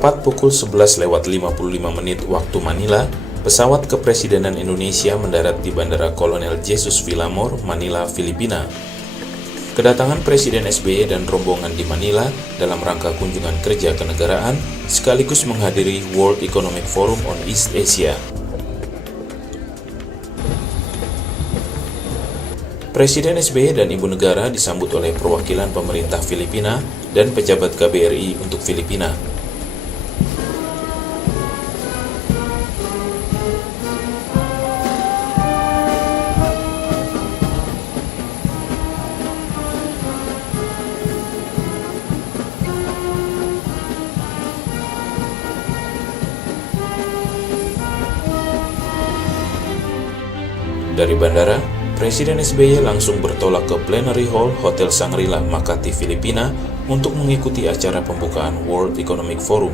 Tepat pukul 11:55 waktu Manila, pesawat kepresidenan Indonesia mendarat di Bandara Kolonel Jesus Villamor, Manila, Filipina. Kedatangan Presiden SBY dan rombongan di Manila dalam rangka kunjungan kerja kenegaraan sekaligus menghadiri World Economic Forum on East Asia. Presiden SBY dan Ibu Negara disambut oleh perwakilan pemerintah Filipina dan pejabat KBRI untuk Filipina. Dari bandara, Presiden SBY langsung bertolak ke Plenary Hall Hotel Shangri-La, Makati, Filipina untuk mengikuti acara pembukaan World Economic Forum.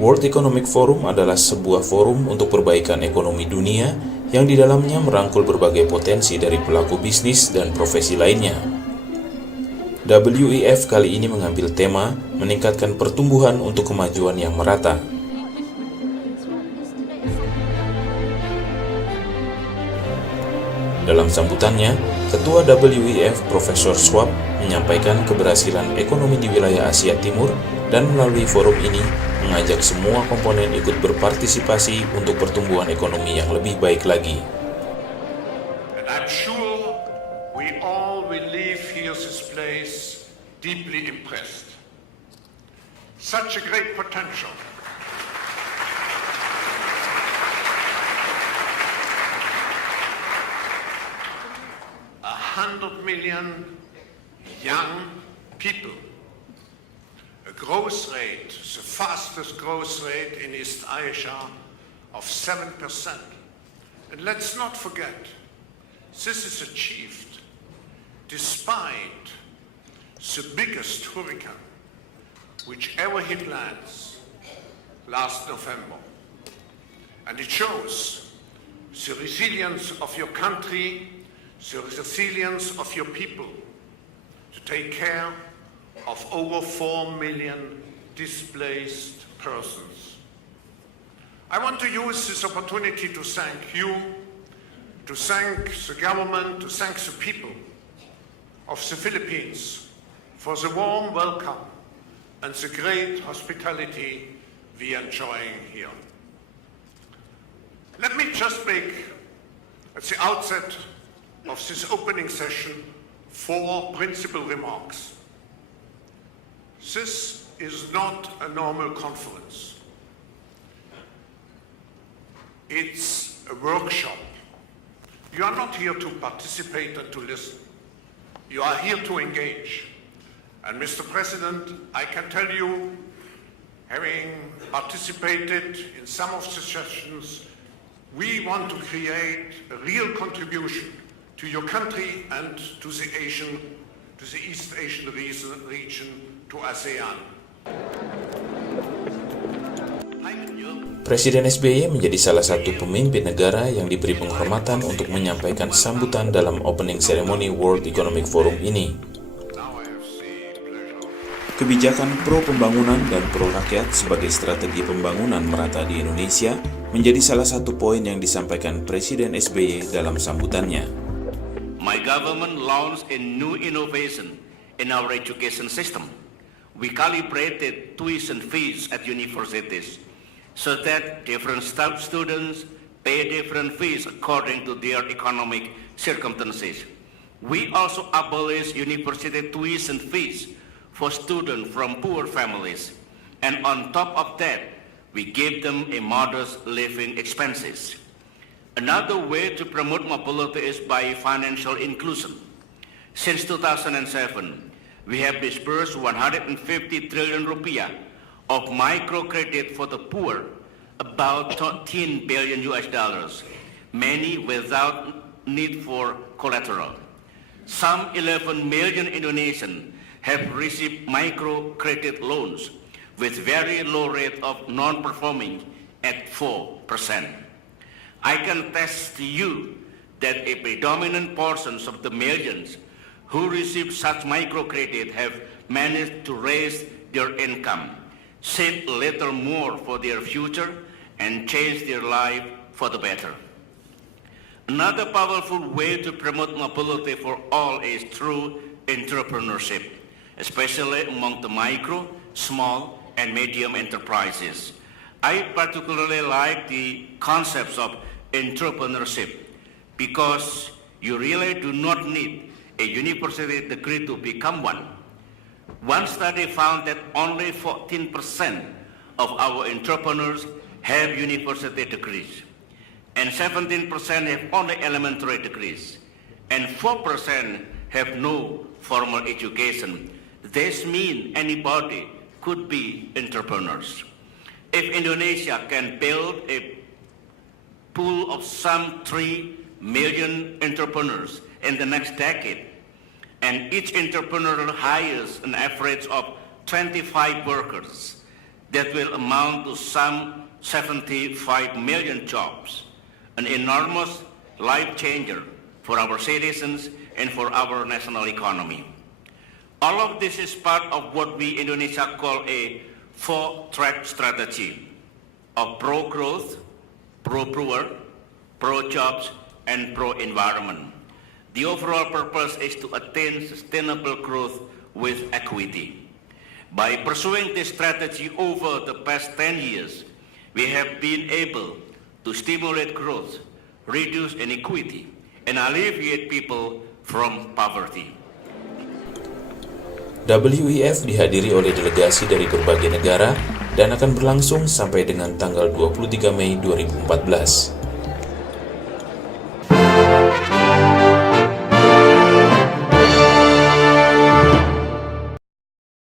World Economic Forum adalah sebuah forum untuk perbaikan ekonomi dunia yang di dalamnya merangkul berbagai potensi dari pelaku bisnis dan profesi lainnya. WEF kali ini mengambil tema meningkatkan pertumbuhan untuk kemajuan yang merata. Dalam sambutannya, Ketua WEF Profesor Schwab menyampaikan keberhasilan ekonomi di wilayah Asia Timur dan melalui forum ini mengajak semua komponen ikut berpartisipasi untuk pertumbuhan ekonomi yang lebih baik lagi. And I'm sure we all will leave here this place deeply impressed. Such a great potential. A 100 million young people, a growth rate, the fastest growth rate in East Asia of 7%. And let's not forget, this is achieved despite the biggest hurricane which ever hit lands last November. And it shows the resilience of your country, the resilience of your people to take care of over 4 million displaced persons. I want to use this opportunity to thank you, to thank the government, to thank the people of the Philippines for the warm welcome and the great hospitality we are enjoying here. Let me just make, at the outset of this opening session, 4 principal remarks. This is not a normal conference. It's a workshop. You are not here to participate and to listen. You are here to engage. And Mr. President, I can tell you, having participated in some of the sessions, we want to create a real contribution to your country and to the East Asian region, to ASEAN. Presiden SBY menjadi salah satu pemimpin negara yang diberi penghormatan untuk menyampaikan sambutan dalam opening ceremony World Economic Forum ini. Kebijakan pro pembangunan dan pro rakyat sebagai strategi pembangunan merata di Indonesia menjadi salah satu poin yang disampaikan Presiden SBY dalam sambutannya. My government launched a new innovation in our education system. We calibrated tuition fees at universities so that different students pay different fees according to their economic circumstances. We also abolished university tuition fees for students from poor families. And on top of that, we gave them a modest living expenses. Another way to promote mobility is by financial inclusion. Since 2007, we have disbursed 150 trillion rupiah of microcredit for the poor, about 13 billion US dollars, many without need for collateral. Some 11 million Indonesians have received microcredit loans with very low rate of non-performing at 4%. I can attest to you that a predominant portion of the millions who receive such microcredit have managed to raise their income, save a little more for their future, and change their life for the better. Another powerful way to promote mobility for all is through entrepreneurship, especially among the micro, small, and medium enterprises. I particularly like the concepts of entrepreneurship because you really do not need a university degree to become one. One study found that only 14% of our entrepreneurs have university degrees, and 17% have only elementary degrees, and 4% have no formal education. This means anybody could be entrepreneurs. If Indonesia can build a pool of some 3 million entrepreneurs in the next decade, and each entrepreneur hires an average of 25 workers, that will amount to some 75 million jobs, an enormous life changer for our citizens and for our national economy. All of this is part of what we in Indonesia call a 4-track strategy of pro-growth, pro-poor, pro-jobs, and pro-environment. The overall purpose is to attain sustainable growth with equity. By pursuing this strategy over the past 10 years, we have been able to stimulate growth, reduce inequity, and alleviate people from poverty. WEF dihadiri oleh delegasi dari berbagai negara dan akan berlangsung sampai dengan tanggal 23 Mei 2014.